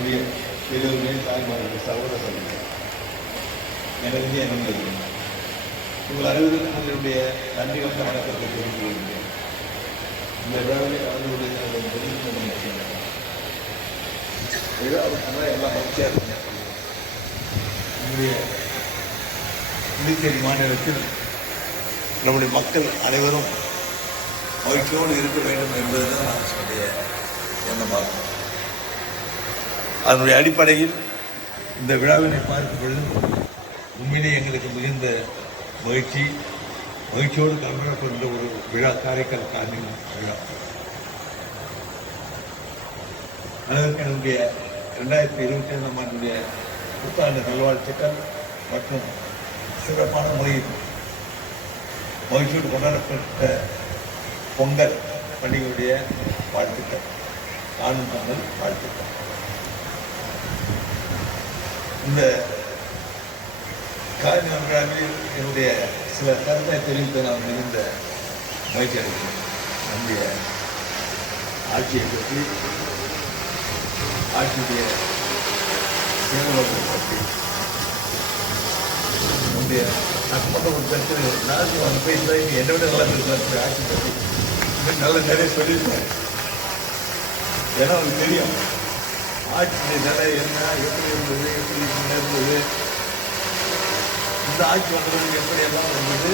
அன்புக்குரிய பெரியவர்களே தாய்மார்கள் சகோதர சகோதரர்கள் எனக்கு என்னுடைய உங்கள் அறிவுறுத்தல் என்னுடைய நன்றி வந்த வணக்கத்தை தெரிவித்து கொள்கிறேன். இந்த விழாவில் கலந்து கொள்கிற தெரிவிக்க நினைக்கிறேன் விழாவுக்கு தான் எல்லாம் மகிழ்ச்சியாக இருக்கேன் நம்முடைய புதுச்சேரி மாநிலத்தில் நம்முடைய மக்கள் அனைவரும் மகிழ்ச்சியோடு இருக்க வேண்டும் என்பதுதான் அரசுடைய எண்ணமாகும் அதனுடைய அடிப்படையில் இந்த விழாவினை பார்க்கும் பொழுது உண்மையிலே எங்களுக்கு மிகுந்த மகிழ்ச்சி மகிழ்ச்சியோடு கலந்துகொண்ட ஒரு விழா காரைக்கால் காரணம் விழா. அதற்கு என்னுடைய ரெண்டாயிரத்தி இருபத்தி ஐந்தாம் ஆண்டுடைய புத்தாண்டு நல்வாழ்த்துக்கள் மற்றும் சிறப்பான முறையில் மகிழ்ச்சியோடு கொண்டாடப்பட்ட பொங்கல் பண்டிகையுடைய வாழ்த்துக்கள். காணும் பொங்கல் வாழ்த்துக்கள். இந்த காரணி விழாவில் என்னுடைய சில கருத்தை தெரிவித்து நான் மிகுந்த மகிழ்ச்சி அடைகிறேன். நம்முடைய ஆட்சியை பற்றி ஆட்சியுடைய செயல்பாடுகளை பற்றி நம்முடைய சட்டமன்ற உறுப்பினர் நாளைக்கு வந்து பேசுகிறா இங்கே என்னை விட நல்லா பேசுகிறார் ஆட்சி பற்றி நல்ல நிறைய சொல்லியிருக்காரு ஏன்னா அவருக்கு தெரியும். ஆட்சியுடைய நிலை என்ன எப்படி இருந்தது எப்படி நடந்தது. இந்த ஆட்சி வந்தவர்களுக்கு எப்படி எல்லாம் வந்தது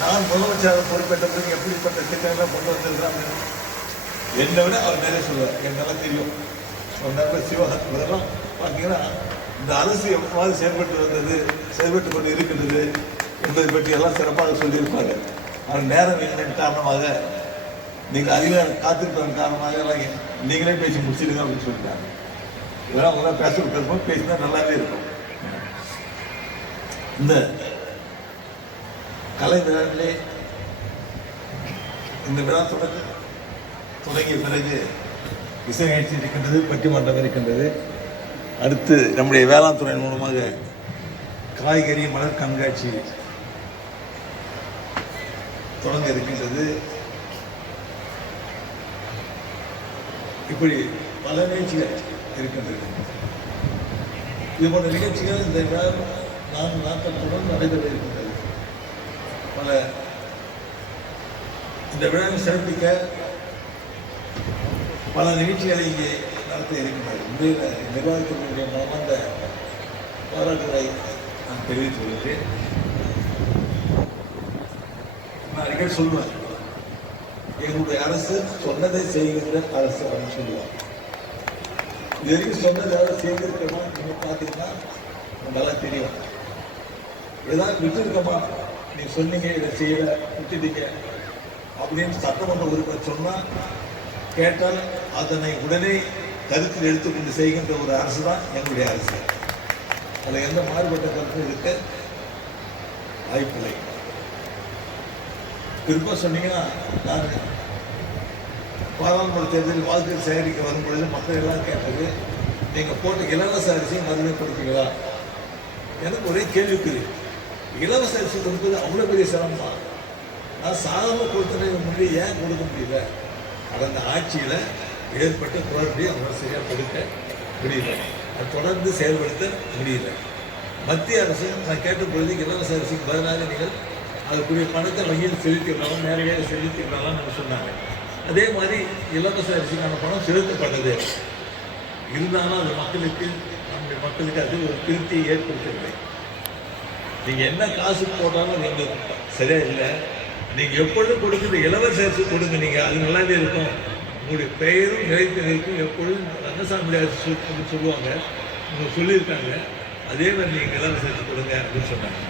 நான் முதலமைச்சர் பொறுப்பேற்ற பிறகு எப்படிப்பட்ட திட்டங்கள்லாம் கொண்டு வந்திருக்கிறாங்க என்னை விட அவர் நிறைய சொல்லுவார் எனக்கு தெரியும். சொன்னார் நண்பர் சிவகன் இதெல்லாம் பார்த்தீங்கன்னா இந்த அரசு எவ்வாறு செயல்பட்டு வந்தது செயல்பட்டு கொண்டு இருக்கின்றது என்பதை பற்றி எல்லாம் சிறப்பாக சொல்லியிருப்பாங்க ஆனால் நேரம் இல்லைன்னு காரணமாக நீங்கள் அதிக காத்திருப்பதன் காரணமாக எல்லாம் நீங்களே பேசி முடிச்சிடுங்க அப்படின்னு சொல்லிட்டாங்க இதெல்லாம் அவங்க பேச விட்டுருப்போம் பேசினா நல்லாவே இருக்கும். இந்த கலை விழாவிலே இந்த விழா தொடங்க தொடங்கிய பிறகு இசை நிகழ்ச்சி இருக்கின்றது பட்டிமன்றம் இருக்கின்றது. அடுத்து நம்முடைய வேளாண் துறை மூலமாக காய்கறி மலர் கண்காட்சி தொடங்க இருக்கின்றது. இப்படி பல நிகழ்ச்சிகள். இருக்கின்றது. இது போன்ற நிகழ்ச்சிகள் இந்த விழா நான்கு நாட்களுடன் நடைபெற இருக்கின்றது. பல இந்த விழாவை சிறப்பிக்க பல நிகழ்ச்சிகளை இங்கே நடத்த இருக்கின்றது. இந்த நிர்வாகத்தினுடைய மனமார்ந்த பாராட்டுகளை நான் தெரிவித்துக் கொள்கிறேன். நான் அடிக்கடி சொல்லுவேன் எங்களுடைய அரசு சொன்னதை செய்கின்ற அரசு அப்படின்னு சொல்லுவாங்க. இது வரைக்கும் சொன்னதை யாராவது பார்த்தீங்கன்னா உங்களால் நல்லா தெரியும். ஏதாவது விட்டுருக்கமா? நீ சொன்னீங்க இதை செய்யல விட்டுட்டீங்க. அப்படின்னு சட்டமன்ற உறுப்பினர் சொன்னால் கேட்டால் அதனை உடனே கருத்தில் எடுத்துக்கொண்டு செய்கின்ற ஒரு அரசு தான் எங்களுடைய அரசு. அதில் எந்த மாறுபட்ட கருத்தும் இருக்க வாய்ப்பில்லை. குறிப்பாக சொன்னீங்கன்னா நான் பாராளுமன்ற தேர்தலில் வாக்குகள் சேகரிக்க வரும் பொழுது மக்கள் எல்லாம் கேட்டது நீங்கள் போட்ட இலவச அரிசியை மறுபடியும் கொடுப்பீங்களா? எனக்கு ஒரே கேள்விக்குறி. இலவச அரிசி கொடுப்பது அவ்வளோ பெரிய சிரமமா? நான் சாதமாக கொடுத்ததை முன்னாடி ஏன் கொடுக்க முடியல? கடந்த ஆட்சியில் ஏற்பட்ட குளறுபடி அவங்களால் சரியாக கொடுக்க முடியல. அது தொடர்ந்து செயல்படுத்த முடியல. மத்திய அரசு நான் கேட்ட பொழுது இலவச அரசுக்கு பதிலாக நீங்கள் அதுக்குரிய பணத்தை வங்கியில் செலுத்தி விடலாம் நேரடியாக செலுத்தி விடலாம்னு சொன்னாங்க. அதே மாதிரி இலவச அரிசிக்கான பணம் செலுத்தப்பட்டது. இருந்தாலும் அது மக்களுக்கு நம்முடைய மக்களுக்கு அது ஒரு திருப்தியை ஏற்படுத்தவில்லை நீங்கள் என்ன காசு போட்டாலும் அது எங்களுக்கு சரியா இல்லை நீங்கள் எப்பொழுதும் கொடுக்குற இலவச அரிசி கொடுங்க. நீங்கள் அது நல்லாவே இருக்கும். உங்களுடைய பெயரும் நிலைத்து இருக்கும். எப்பொழுதும் ரங்கசாமி அரிசி அப்படின்னு சொல்லுவாங்க. அவங்க சொல்லியிருக்காங்க. அதே மாதிரி நீங்கள் இலவச அரிசி கொடுங்க அப்படின்னு சொன்னாங்க.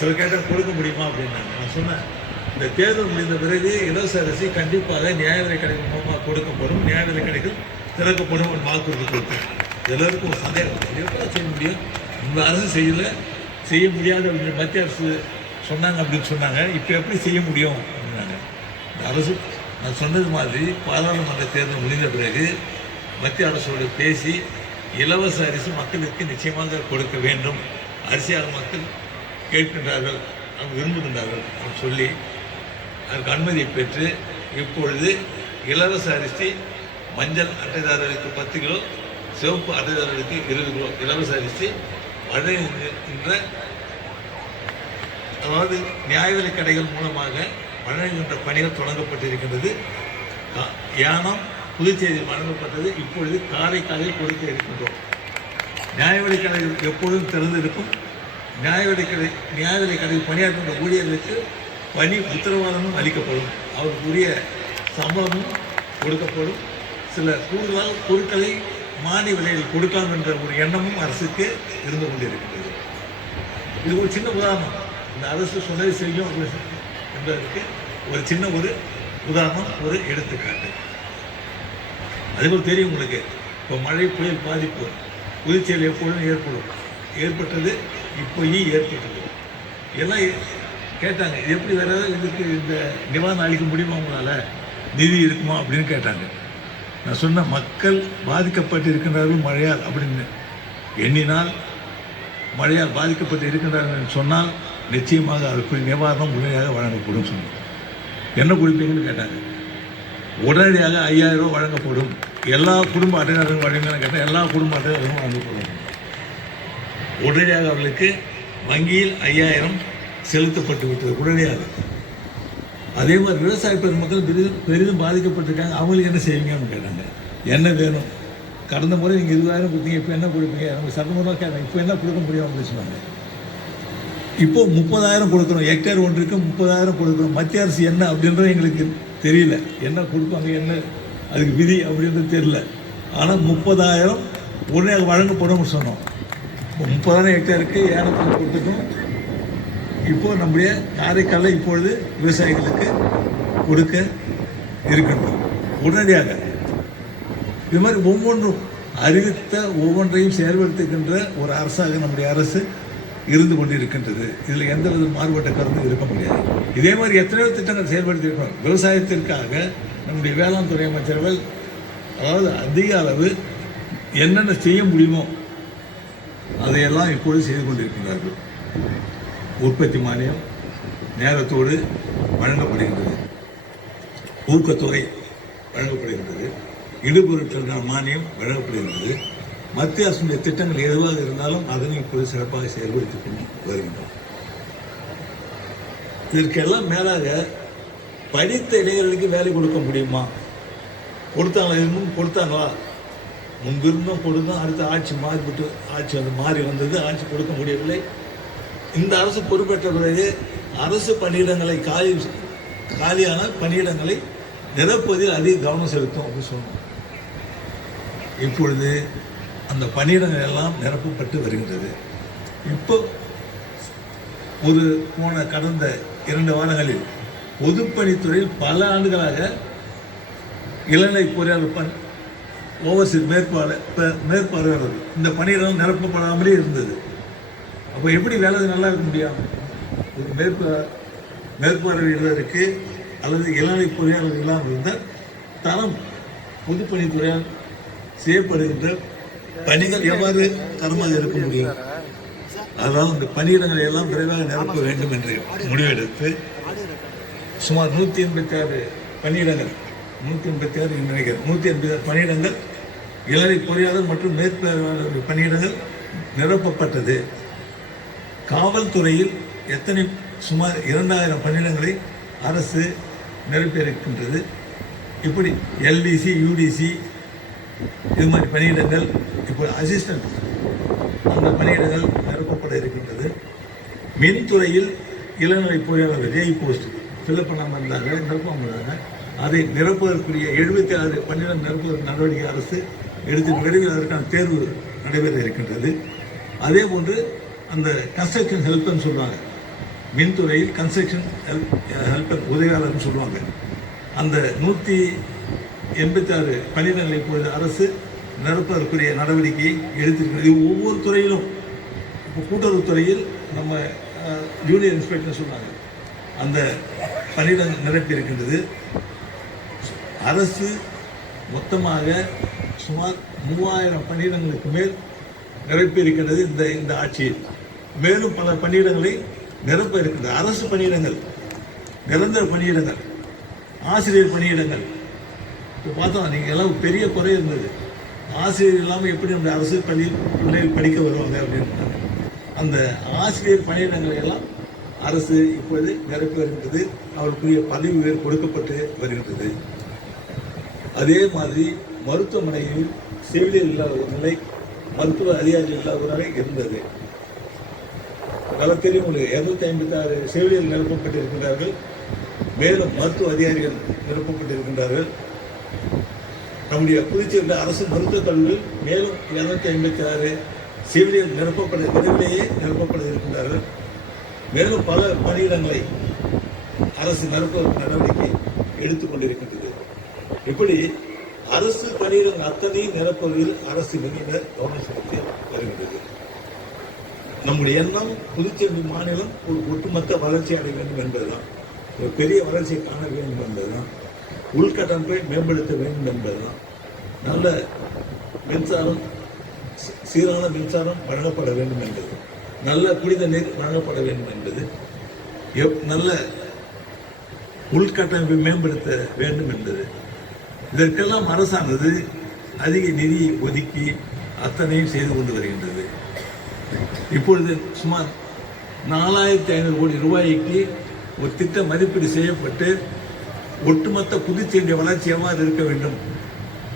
சில கேட்டால் கொடுக்க முடியுமா அப்படின்னாங்க. நான் சொன்னேன். இந்த தேர்தல் முடிந்த பிறகு இலவச அரிசி கண்டிப்பாக நியாய விலைக்கடைகள் மூலமாக கொடுக்கப்படும். நியாய விலைக்கடைகள் திறக்கப்படும் ஒரு வாக்குறுதி கொடுத்தேன் எல்லாருக்கும் ஒரு சந்தேகம். இது செய்ய முடியும்? இந்த அரசு செய்யல. செய்ய முடியாது அப்படின்னு மத்திய அரசு சொன்னாங்க அப்படின்னு சொன்னாங்க. இப்போ எப்படி செய்ய முடியும்? அப்படின்னாங்க. இந்த அரசு நான் சொன்னது மாதிரி பாராளுமன்ற தேர்தல் முடிந்த பிறகு மத்திய அரசோடு பேசி இலவச அரிசி மக்களுக்கு நிச்சயமாக கொடுக்க வேண்டும். அரிசியாக மக்கள் கேட்கின்றார்கள். அவங்க விரும்புகின்றார்கள். அப்படின்னு சொல்லி அதற்கு அனுமதியை பெற்று இப்பொழுது இலவச அரிசி மஞ்சள் அட்டைதாரர்களுக்கு பத்து கிலோ சிவப்பு அட்டைதாரர்களுக்கு இருபது கிலோ இலவச அரிசி வழங்குகின்ற அதாவது நியாய கடைகள் மூலமாக வழங்குகின்ற பணிகள் தொடங்கப்பட்டிருக்கின்றது. யானம் புதுச்சேரியில் வழங்கப்பட்டது. இப்பொழுது காரைக்காலில் கொடுக்க இருக்கின்றோம். நியாய கடைகள் எப்பொழுதும் திறந்திருக்கும். நியாய கடை நியாய விலைக் கடையில் பணியாற்றுகின்ற ஊழியர்களுக்கு பணி உத்தரவாதமும் அளிக்கப்படும். அவருக்குரிய சம்பளமும் கொடுக்கப்படும். சில கூடுதலாக பொருட்களை மானிய விலையில் கொடுக்கலாம் என்ற ஒரு எண்ணமும் அரசுக்கு இருந்து கொண்டிருக்கிறது. இது ஒரு சின்ன உதாரணம். இந்த அரசு சொன்னதை செய்யும் என்பதற்கு ஒரு சின்ன ஒரு உதாரணம் ஒரு எடுத்துக்காட்டு. அதேபோல் தெரியும் உங்களுக்கு. இப்போ மழை புயல் பாதிப்பு புதுச்சேரியில் எப்பொழுதும் ஏற்படும். ஏற்பட்டது இப்போயும் ஏற்பட்டது எல்லாம் கேட்டாங்க இது எப்படி வேற ஏதாவது இதுக்கு இந்த நிவாரணம் அளிக்க முடியுமா உங்களால்? நிதி இருக்குமா? அப்படின்னு கேட்டாங்க. நான் சொன்ன மக்கள் பாதிக்கப்பட்டு இருக்கின்றார்கள் மழையால் அப்படின்னு. எண்ணினால் மழையால் பாதிக்கப்பட்டு இருக்கின்றார்கள் என்று சொன்னால் நிச்சயமாக அதுக்குரிய நிவாரணம் உடனடியாக வழங்கப்படும் சொன்னோம் என்ன கொடுப்பீங்கன்னு கேட்டாங்க. உடனடியாக ஐயாயிரம் ரூபா வழங்கப்படும். எல்லா குடும்ப அட்டைதாரர்களும் வழங்கன்னு கேட்டால் எல்லா குடும்ப அட்டைதாரர்களும் வழங்கப்படும். உடனடியாக அவர்களுக்கு வங்கியில் ஐயாயிரம் செலுத்தப்பட்டு விட்டது. உடனடியாக அதே. மாதிரி விவசாய பெருமக்கள் பெரிதும் பெரிதும் பாதிக்கப்பட்டிருக்காங்க. அவங்களுக்கு என்ன செய்வீங்கன்னு கேட்டாங்க. என்ன வேணும்? கடந்த முறை நீங்கள் இருபதாயிரம் கொடுத்தீங்க இப்போ என்ன கொடுப்பீங்க? நம்ம சட்டமூலமாக கேட்டாங்க. இப்போ என்ன கொடுக்க முடியும் அப்படின்னு சொன்னாங்க. இப்போ முப்பதாயிரம் கொடுக்குறோம் ஹெக்டேர் ஒன்றுக்கு முப்பதாயிரம் கொடுக்குறோம் மத்திய அரசு என்ன அப்படின்றது எங்களுக்கு தெரியல. என்ன கொடுப்பாங்க என்ன அதுக்கு விதி அப்படின்றது தெரியல. ஆனால் முப்பதாயிரம் உடனே வழங்கப்படும் சொன்னோம். முப்பதாயிரம் ஹெக்டேருக்கு ஏலத்தில் கொடுத்துக்கும் இப்போ நம்முடைய காரைக்காலில் இப்பொழுது விவசாயிகளுக்கு கொடுக்க இருக்கின்றோம். உடனடியாக இது மாதிரி ஒவ்வொன்றும் அறிவித்த ஒவ்வொன்றையும் செயல்படுத்துகின்ற ஒரு அரசாக நம்முடைய அரசு இருந்து கொண்டிருக்கின்றது. இதில் எந்த வித மாறுபட்ட கருத்தும் இருக்க முடியாது. இதே மாதிரி எத்தனையோ திட்டங்கள் செயல்படுத்தியிருக்கிறோம். விவசாயத்திற்காக நம்முடைய வேளாண் துறை அமைச்சர்கள் அதாவது அதிக அளவு என்னென்ன செய்ய முடியுமோ அதையெல்லாம் இப்பொழுது செய்து கொண்டிருக்கிறார்கள் உற்பத்தி மானியம் நேரத்தோடு வழங்கப்படுகின்றது. ஊக்கத்தொகை வழங்கப்படுகின்றது. இடுபொருட்களுக்கான மானியம் வழங்கப்படுகின்றது. மத்திய அரசுடைய திட்டங்கள் எதுவாக இருந்தாலும் அதனை இப்போது சிறப்பாக செயல்படுத்திக் கொண்டு வருகின்றோம். இதற்கெல்லாம் மேலாக படித்த இளைஞர்களுக்கு வேலை கொடுக்க முடியுமா? கொடுத்தாங்களா? இன்னும் கொடுத்தாங்களா? முன்பிருந்தும் கொடுத்தோம் அடுத்த ஆட்சி மாறிவிட்டு ஆட்சி வந்து மாறி வந்தது. ஆட்சி கொடுக்க முடியவில்லை. இந்த அரசு பொறுப்பேற்ற பிறகு அரசு பணியிடங்களை காலி காலியான பணியிடங்களை நிரப்புவதில் அதிக கவனம் செலுத்தும் அப்படின்னு சொன்னோம். இப்பொழுது அந்த பணியிடங்கள் எல்லாம் நிரப்பப்பட்டு வருகின்றது. இப்போ ஒரு போன கடந்த இரண்டு வாரங்களில் பொதுப்பணித்துறையில் பல ஆண்டுகளாக இளநிலை பொறியாளர் பண் ஓவர்சீர் மேற்பார்வை மேற்பார்வையாளர் இந்த பணியிடம் நிரப்பப்படாமலே இருந்தது. அப்போ எப்படி வேலை நல்லா இருக்க முடியும்? ஒரு மேற்ப மேற்பார்வையாளருக்கு அல்லது இளநிலை பொறியாளர் இல்லாமல் இருந்தால் தரம் பொதுப்பணித்துறையால் செய்யப்படுகின்ற பணிகள் எவ்வாறு தரமாக இருக்க முடியும்? அதனால் இந்த பணியிடங்களை எல்லாம் விரைவாக நிரப்ப வேண்டும் என்று முடிவெடுத்து சுமார் நூற்றி எண்பத்தி ஆறு பணியிடங்கள் நூற்றி எண்பத்தி ஆறு நினைக்கிறேன். நூற்றி எண்பத்தி ஆறு பணியிடங்கள் இளநிலை பொறியாளர் மற்றும் மேற்பார்வையாளர் பணியிடங்கள் நிரப்பப்பட்டது. காவல்துறையில் எத்தனை சுமார் இரண்டாயிரம் பணியிடங்களை அரசு நிரப்பியிருக்கின்றது. இப்படி எல்டிசி யூடிசி இது மாதிரி பணியிடங்கள் இப்போ அசிஸ்டன்ட் அந்த பணியிடங்கள் நிரப்பப்பட இருக்கின்றது. மின்துறையில் இளநிலை பொறியாளர் விஜய் போஸ்ட் ஃபில்அப் பண்ணாமல் இருந்தாங்க நிரப்பாமல் இருந்தாங்க. அதை நிரப்புவதற்குரிய எழுபத்தி ஆறு பன்னிரண்டு நிரப்புவதற்கு நடவடிக்கை அரசு எடுத்து விரைவில் அதற்கான தேர்வு நடைபெற இருக்கின்றது. அதே போன்று அந்த கன்ஸ்ட்ரக்ஷன் ஹெல்ப்னு சொல்லுவாங்க மின்துறையில் கன்ஸ்ட்ரக்ஷன் ஹெல்ப் ஹெல்பர் உதவியாளர்னு சொல்லுவாங்க. அந்த நூற்றி எண்பத்தாறு பணியிடங்களை இப்பொழுது அரசு நிரப்பதற்குரிய நடவடிக்கையை எடுத்திருக்கிறது. ஒவ்வொரு துறையிலும் இப்போ கூட்டுறவுத்துறையில் நம்ம ஜூனியர் இன்ஸ்பெக்டர் சொன்னாங்க. அந்த பணியிடம் நிரப்பி இருக்கின்றது அரசு மொத்தமாக சுமார் மூவாயிரம் பணியிடங்களுக்கு மேல் நிரப்பி இருக்கின்றது இந்த இந்த ஆட்சியில். மேலும் பல பணியிடங்களை நிரப்ப இருக்கின்றது அரசு பணியிடங்கள் நிரந்தர பணியிடங்கள் ஆசிரியர் பணியிடங்கள். இப்போ பார்த்தோம் நீங்கள் எல்லாம் பெரிய குறை இருந்தது. ஆசிரியர் இல்லாமல் எப்படி நம்முடைய அரசு பள்ளியில் பிள்ளைகள் படிக்க வருவாங்க அப்படின்னு அந்த ஆசிரியர் பணியிடங்களை எல்லாம் அரசு இப்பொழுது நிரப்பி வருகின்றது அவருக்குரிய பதவி உயர் கொடுக்கப்பட்டு வருகின்றது. அதே மாதிரி மருத்துவமனையில் செவிலியர் இல்லாத ஒரு நிலை மருத்துவ அதிகாரி இல்லாத ஒரு நிலை இருந்தது. பல தெரியும் உங்களுக்கு இருநூத்தி ஐம்பத்தி ஆறு செவிலியர் நிரப்பப்பட்டிருக்கின்றார்கள். மேலும் மருத்துவ அதிகாரிகள் நிரப்பப்பட்டிருக்கின்றார்கள். நம்முடைய புதுச்சேரியில் அரசு மருத்துவக் கல்லூரியில் மேலும் இருநூத்தி ஐம்பத்தி ஆறு செவிலியர் நிரப்பப்பட விரைவிலேயே நிரப்பப்பட இருக்கின்றார்கள் மேலும் பல பணியிடங்களை அரசு நிரப்புவதற்கு நடவடிக்கை எடுத்துக்கொண்டிருக்கின்றது இப்படி அரசு பணியிடங்கள் அத்தனையும் நிரப்புவதில் அரசு மிக கவனம் செலுத்தி வருகின்றது. நம்முடைய எண்ணம் புதுச்சேரி மாநிலம் ஒரு ஒட்டுமொத்த வளர்ச்சி அடைய வேண்டும் என்பதுதான். ஒரு பெரிய வளர்ச்சியை காண வேண்டும் என்பதுதான். உள்கட்டமைப்பை மேம்படுத்த வேண்டும் என்பதுதான். நல்ல மின்சாரம் சீரான மின்சாரம் வழங்கப்பட வேண்டும் என்பது. நல்ல குடித நீர் வழங்கப்பட வேண்டும் என்பது. எப்- நல்ல உள்கட்டமைப்பை மேம்படுத்த வேண்டும் என்பது. இதற்கெல்லாம் அரசானது அதிக நிதியை ஒதுக்கி அத்தனையும் செய்து கொண்டு வருகின்றது. இப்பொழுது சுமார் நாலாயிரத்தி ஐநூறு கோடி ரூபாய்க்கு ஒரு திட்ட மதிப்பீடு செய்யப்பட்டு ஒட்டுமொத்த புதுச்சேரியுடைய வளர்ச்சி எவ்வாறு இருக்க வேண்டும்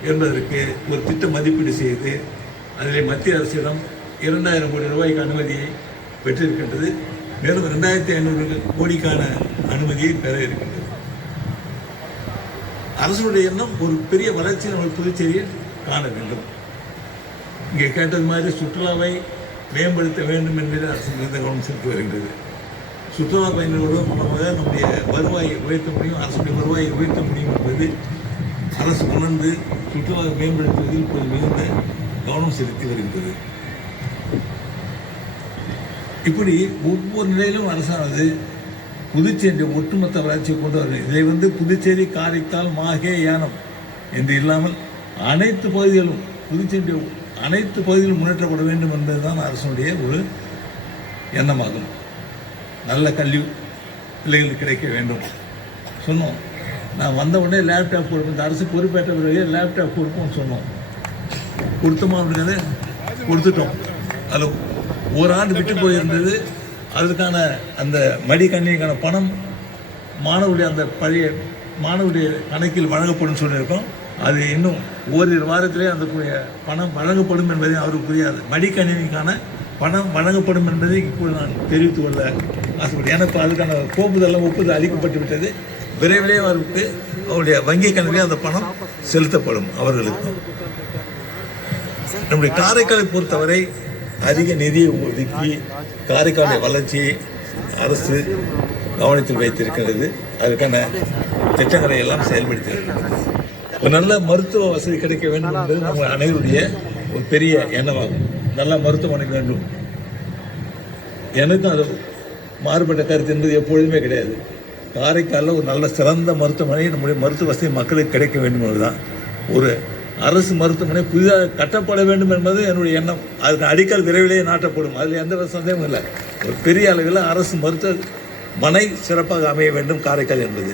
என்பதற்கு ஒரு திட்ட மதிப்பீடு செய்து அதில் மத்திய அரசிடம் இரண்டாயிரம் கோடி ரூபாய்க்கு அனுமதியை பெற்றிருக்கின்றது. மேலும் ரெண்டாயிரத்தி ஐநூறு கோடிக்கான அனுமதியை பெற இருக்கின்றது. அரசுடைய எண்ணம் ஒரு பெரிய வளர்ச்சி நம்ம புதுச்சேரியில் காண வேண்டும். இங்கே கேட்டது மாதிரி சுற்றுலாவை மேம்படுத்த வேண்டும் என்பதில் அரசு மிகுந்த கவனம் செலுத்தி வருகின்றது. சுற்றுலா பயணிகளோடு மூலமாக நம்முடைய வருவாயை உயர்த்த முடியும் அரசுடைய வருவாயை உயர்த்த முடியும் என்பது அரசு உணர்ந்து சுற்றுலாவை மேம்படுத்துவதில் இப்போது மிகுந்த கவனம் செலுத்தி வருகின்றது. இப்படி ஒவ்வொரு நிலையிலும் அரசானது புதுச்சேரி ஒட்டுமொத்த வளர்ச்சியை கொண்டு வரும் இதை வந்து புதுச்சேரி காரைக்கால் மாகே ஏனம் என்று இல்லாமல் அனைத்து பகுதிகளும் புதுச்சேரி அனைத்து பகுதிகளும் முன்னேற்றப்பட வேண்டும் என்பதுதான் அரசனுடைய ஒரு எண்ணமாகும். நல்ல கல்வி பிள்ளைகளுக்கு கிடைக்க வேண்டும். சொன்னோம். நான் வந்த உடனே லேப்டாப் கொடுப்போம் இந்த அரசு பொறுப்பேற்ற பிறகு லேப்டாப் கொடுப்போம்னு சொன்னோம். கொடுத்தோமா அப்படிங்கிறத கொடுத்துட்டோம். அதில் ஒரு ஆண்டு விட்டு போயிருந்தது. அதுக்கான அந்த மடிக்கணினிக்கான பணம் மாணவருடைய அந்த பழைய மாணவருடைய கணக்கில் வழங்கப்படும் சொல்லியிருக்கோம். அது இன்னும் ஓரிரு வாரத்திலே அந்த பணம் வழங்கப்படும் என்பதை அவருக்கு புரியாது. மடிக்கணினிக்கான பணம் வழங்கப்படும் என்பதை இப்போது நான் தெரிவித்து கொள்ள ஆசைப்படுறேன் எனக்கு அதுக்கான கோப்புதெல்லாம் ஒப்புதல் அளிக்கப்பட்டு விட்டது. விரைவிலே அவருக்கு அவருடைய வங்கி கணக்கில் அந்த பணம் செலுத்தப்படும் அவர்களுக்கு. நம்முடைய காரைக்காலை பொறுத்தவரை அதிக நிதியை ஒதுக்கி காரைக்காலை வளர்ச்சியை அரசு கவனத்தில் வைத்திருக்கிறது. அதற்கான திட்டங்களை எல்லாம் செயல்படுத்தி இருக்கிறது ஒரு நல்ல மருத்துவ வசதி கிடைக்க வேண்டும் என்பது நம்ம அனைவருடைய ஒரு பெரிய எண்ணமாகும். நல்ல மருத்துவமனை வேண்டும். எனக்கும் அது மாறுபட்ட கருத்து என்பது எப்பொழுதுமே கிடையாது. காரைக்காலில் ஒரு நல்ல சிறந்த மருத்துவமனை நம்முடைய மருத்துவ வசதி மக்களுக்கு கிடைக்க வேண்டும் என்பதுதான். ஒரு அரசு மருத்துவமனை புதிதாக கட்டப்பட வேண்டும் என்பது என்னுடைய எண்ணம். அதுக்கு அடிக்கல் விரைவிலேயே நாட்டப்படும். அதில் எந்த சந்தேகமும் இல்லை. ஒரு பெரிய அளவில் அரசு மருத்துவமனை சிறப்பாக அமைய வேண்டும் காரைக்கால் என்பது.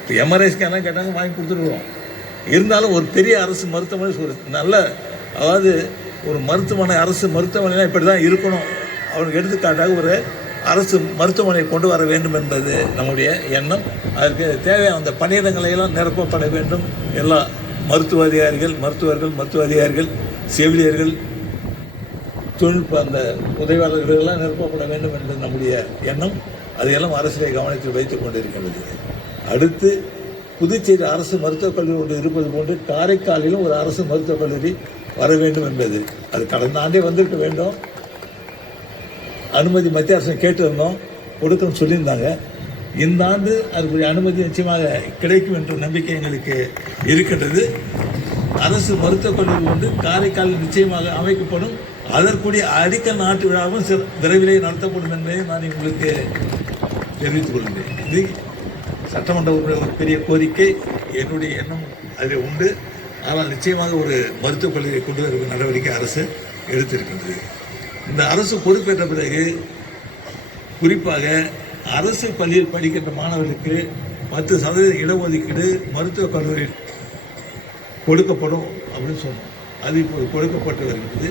இப்போ எம்ஆர்ஐ ஸ்கேனாக கேட்டாங்க வாங்கி கொடுத்துருவோம் இருந்தாலும் ஒரு பெரிய அரசு மருத்துவமனை ஒரு நல்ல அதாவது ஒரு மருத்துவமனை அரசு மருத்துவமனைலாம் இப்படி தான் இருக்கணும். அவனுக்கு எடுத்துக்காட்டாக ஒரு அரசு மருத்துவமனை கொண்டு வர வேண்டும் என்பது நம்முடைய எண்ணம். அதற்கு தேவையான அந்த பணியிடங்களை எல்லாம் நிரப்பப்பட வேண்டும். எல்லா மருத்துவ அதிகாரிகள் மருத்துவர்கள் மருத்துவ அதிகாரிகள் செவிலியர்கள் தொழில்நுட்ப அந்த உதவியாளர்களெல்லாம் நிரப்பப்பட வேண்டும் என்பது நம்முடைய எண்ணம். அதையெல்லாம் அரசியலை கவனத்தில் வைத்துக் கொண்டிருக்கின்றது. அடுத்து புதுச்சேரி அரசு மருத்துவக் கல்லூரி ஒன்று இருப்பது போன்று காரைக்காலிலும் ஒரு அரசு மருத்துவக் கல்லூரி வர வேண்டும் என்பது. அது கடந்த ஆண்டே வந்திருக்க வேண்டும். அனுமதி மத்திய அரசு கேட்டிருந்தோம். கொடுக்கணும்னு சொல்லியிருந்தாங்க. இந்த ஆண்டு அதுக்குரிய அனுமதி நிச்சயமாக கிடைக்கும் என்ற நம்பிக்கை எங்களுக்கு இருக்கின்றது. அரசு மருத்துவக் கல்லூரி ஒன்று காரைக்காலில் நிச்சயமாக அமைக்கப்படும். அதற்குரிய அடிக்கல் நாட்டு விழாவும் சிற- விரைவிலே நடத்தப்படும் என்பதை நான் உங்களுக்கு தெரிவித்துக் கொள்கிறேன். இது சட்டமன்ற உறுப்பினர்கள் பெரிய கோரிக்கை என்னுடைய எண்ணம் அதில் உண்டு. ஆனால் நிச்சயமாக ஒரு மருத்துவக் கல்லூரியை கொண்டு வரும் நடவடிக்கை அரசு எடுத்திருக்கின்றது. இந்த அரசு பொறுப்பேற்ற பிறகு குறிப்பாக அரசு பள்ளியில் படிக்கின்ற மாணவர்களுக்கு பத்து சதவீத இடஒதுக்கீடு மருத்துவக் கல்லூரியில் கொடுக்கப்படும் அப்படின்னு சொன்னோம். அது இப்போது கொடுக்கப்பட்டு வருகிறது.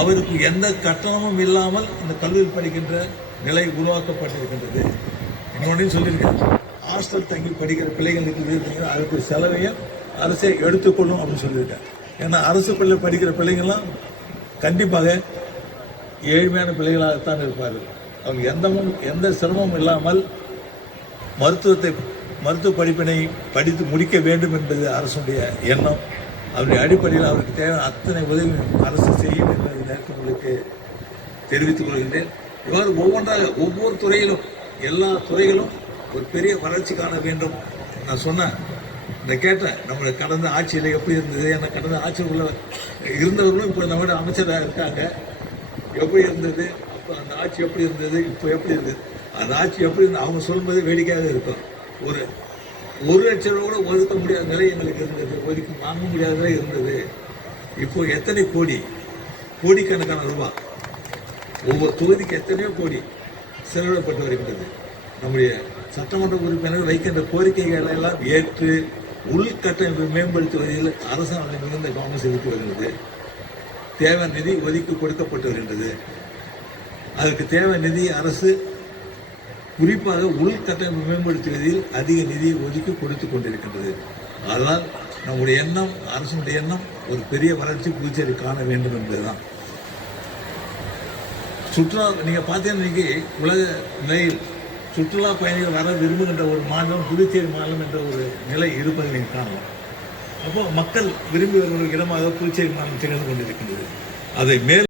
அவருக்கு எந்த கட்டணமும் இல்லாமல் இந்த கல்லூரியில் படிக்கின்ற நிலை உருவாக்கப்பட்டிருக்கின்றது. இன்னொன்றையும் சொல்லியிருக்கேன் ஹாஸ்டல் தங்கி படிக்கிற பிள்ளைகளுக்கு பார்த்தீங்கன்னா அதுக்கு செலவையும் அரசே எடுத்துக்கொள்ளும் அப்படின்னு சொல்லியிருக்கேன் ஏன்னா அரசு பள்ளியில் படிக்கிற பிள்ளைங்கள்லாம் கண்டிப்பாக ஏழ்மையான பிள்ளைகளாகத்தான் இருப்பார்கள். அவங்க எந்த எந்த சிரமமும் இல்லாமல் மருத்துவத்தை மருத்துவ படிப்பினை படித்து முடிக்க வேண்டும் என்பது அரசுடைய எண்ணம். அவருடைய அடிப்படையில் அவருக்கு தேவையான அத்தனை உதவி அரசு செய்யும் என்பதை நேரத்தில் உங்களுக்கு தெரிவித்துக் கொள்கின்றேன். இவ்வாறு ஒவ்வொன்றாக ஒவ்வொரு துறையிலும் எல்லா துறைகளும் ஒரு பெரிய வளர்ச்சி காண வேண்டும். நான் சொன்னேன். நான் கேட்டேன். நம்மளை கடந்த ஆட்சியில் எப்படி இருந்தது? ஏன்னா கடந்த ஆட்சிக்குள்ள இருந்தவர்களும் இப்போ நம்ம அமைச்சராக இருக்காங்க. எப்படி இருந்தது? அப்போ அந்த ஆட்சி எப்படி இருந்தது? இப்போ எப்படி இருந்தது? அந்த ஆட்சி எப்படி இருந்தது அவங்க சொல்லும்போது வேடிக்கையாக இருக்கும். ஒரு ஒரு லட்சம் ரூபா கூட ஒதுக்க முடியாத நிலை எங்களுக்கு இருந்தது. ஒதுக்க வாங்க முடியாத நிலை இருந்தது. இப்போ எத்தனை கோடி? கோடிக்கணக்கான ரூபா ஒவ்வொரு தொகுதிக்கு எத்தனையோ கோடி செலவிடப்பட்டு வருகின்றது. நம்முடைய சட்டமன்ற உறுப்பினர் வைக்கின்ற கோரிக்கைகளை எல்லாம் ஏற்று உள்கட்டமைப்பை மேம்படுத்துவதில் அரசாங்கம் மிகுந்த கவனம் செலுத்தி வருகிறது. தேவை நிதி ஒதுக்கி கொடுக்கப்பட்டு வருகின்றது. அதற்கு தேவை நிதி அரசு குறிப்பாக உள்கட்டமைப்பு மேம்படுத்துவதில் அதிக நிதியை ஒதுக்கி கொடுத்து கொண்டிருக்கின்றது. அதனால் நம்முடைய எண்ணம் அரசனுடைய எண்ணம் ஒரு பெரிய வளர்ச்சி புதுச்சேரி காண வேண்டும் என்பதுதான். சுற்றுலா நீங்கள் பார்த்தீங்கன்னா இன்னைக்கு உலக நிலையில் சுற்றுலா பயணிகள் வர விரும்புகின்ற ஒரு மாநிலம் புதுச்சேரி மாநிலம் என்ற ஒரு நிலை இருப்பதை நீங்கள் காணலாம் அப்போ மக்கள் விரும்பி வருகிற இடமாக புதுச்சேரி மாநிலம் திகழ்ந்து கொண்டிருக்கின்றது. அதை மேல்